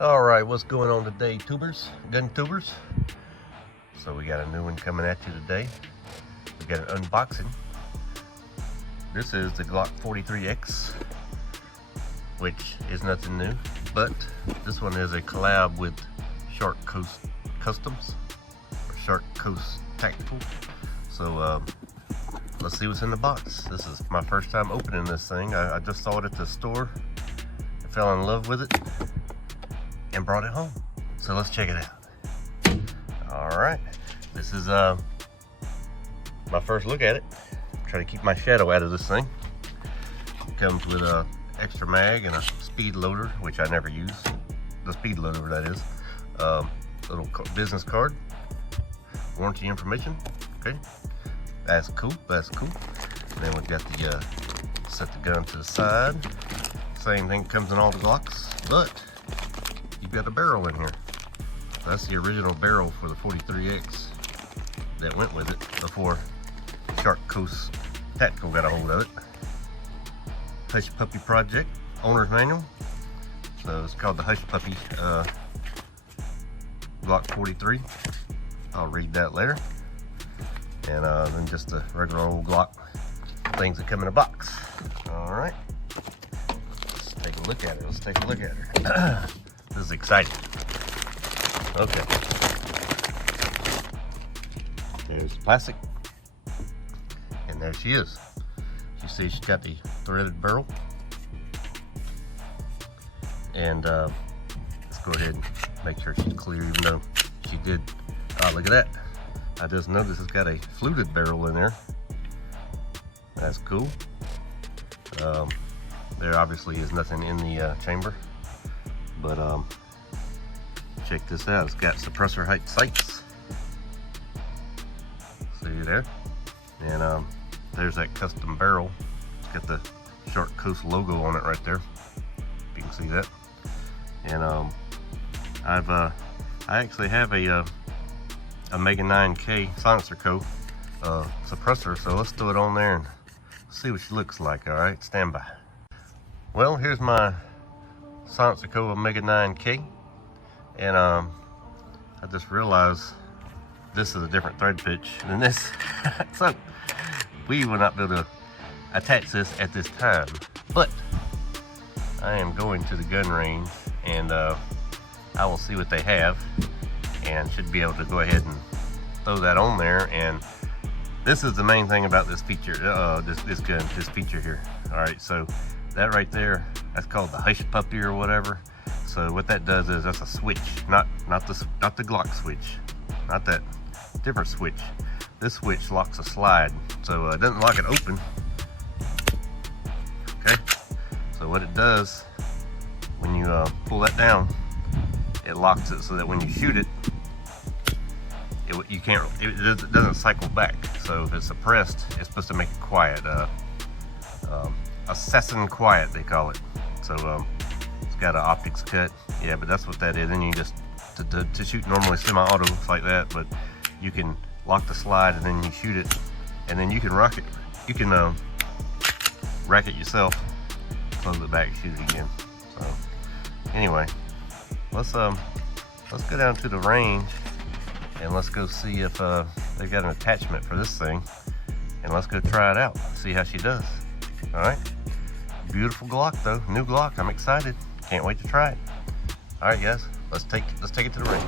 All right, what's going on today, gun tubers? So we got a new one coming at you today. We got an unboxing. This is the Glock 43X, which is nothing new, but this one is a collab with Shark Coast Customs, or Shark Coast Tactical. So let's see what's in the box. This is my first time opening this thing. I just saw it at the store, I fell in love with it, and brought it home. So let's check it out. All right, this is my first look at it. Try to keep my shadow out of this thing. It comes with a extra mag and a speed loader, which I never use. The speed loader, that is. Little business card, warranty information. Okay, that's cool. That's cool. And then we've got the set the gun to the side. Same thing comes in all the Glocks, but you've got a barrel in here. That's the original barrel for the 43X that went with it before Shark Coast Tactical got a hold of it. Hushpuppy Project owner's manual. So it's called the Hushpuppy Glock 43. I'll read that later. And then just the regular old Glock things that come in a box. All right, let's take a look at it. Let's take a look at her. This is exciting. Okay. There's the plastic. And there she is. You see she's got the threaded barrel. And let's go ahead and make sure she's clear, even though she did. Oh, look at that. I just noticed it's got a fluted barrel in there. That's cool. There obviously is nothing in the chamber. But check this out. It's got suppressor height sights. See there? And there's that custom barrel. It's got the Shark Coast logo on it right there. If you can see that. And I actually have a Omega 9K SilencerCo suppressor, so let's throw it on there and see what she looks like. All right, stand by. Well, here's my SilencerCo Omega 9K, and I just realized this is a different thread pitch than this. So we will not be able to attach this at this time, but I am going to the gun range, and I will see what they have, and should be able to go ahead and throw that on there. And this is the main thing about this feature, this gun, this feature here. All right, so that right there, that's called the Hushpuppy or whatever. So what that does is that's a switch, not the Glock switch, not that, different switch. This switch locks a slide, so it doesn't lock it open. Okay, so what it does when you pull that down, it locks it so that when you shoot it, it doesn't cycle back. So if it's suppressed, it's supposed to make it quiet. Assassin quiet, they call it. So it's got an optics cut. Yeah, but that's what that is. Then you just to shoot normally semi-auto like that, but you can lock the slide and then you shoot it, and then you can rock it. You can rack it yourself, close it back, shoot it again. So anyway, let's go down to the range and let's go see if they've got an attachment for this thing, and let's go try it out, see how she does. All right, beautiful Glock though, new Glock. I'm excited, can't wait to try it. All right guys, let's take it to the range.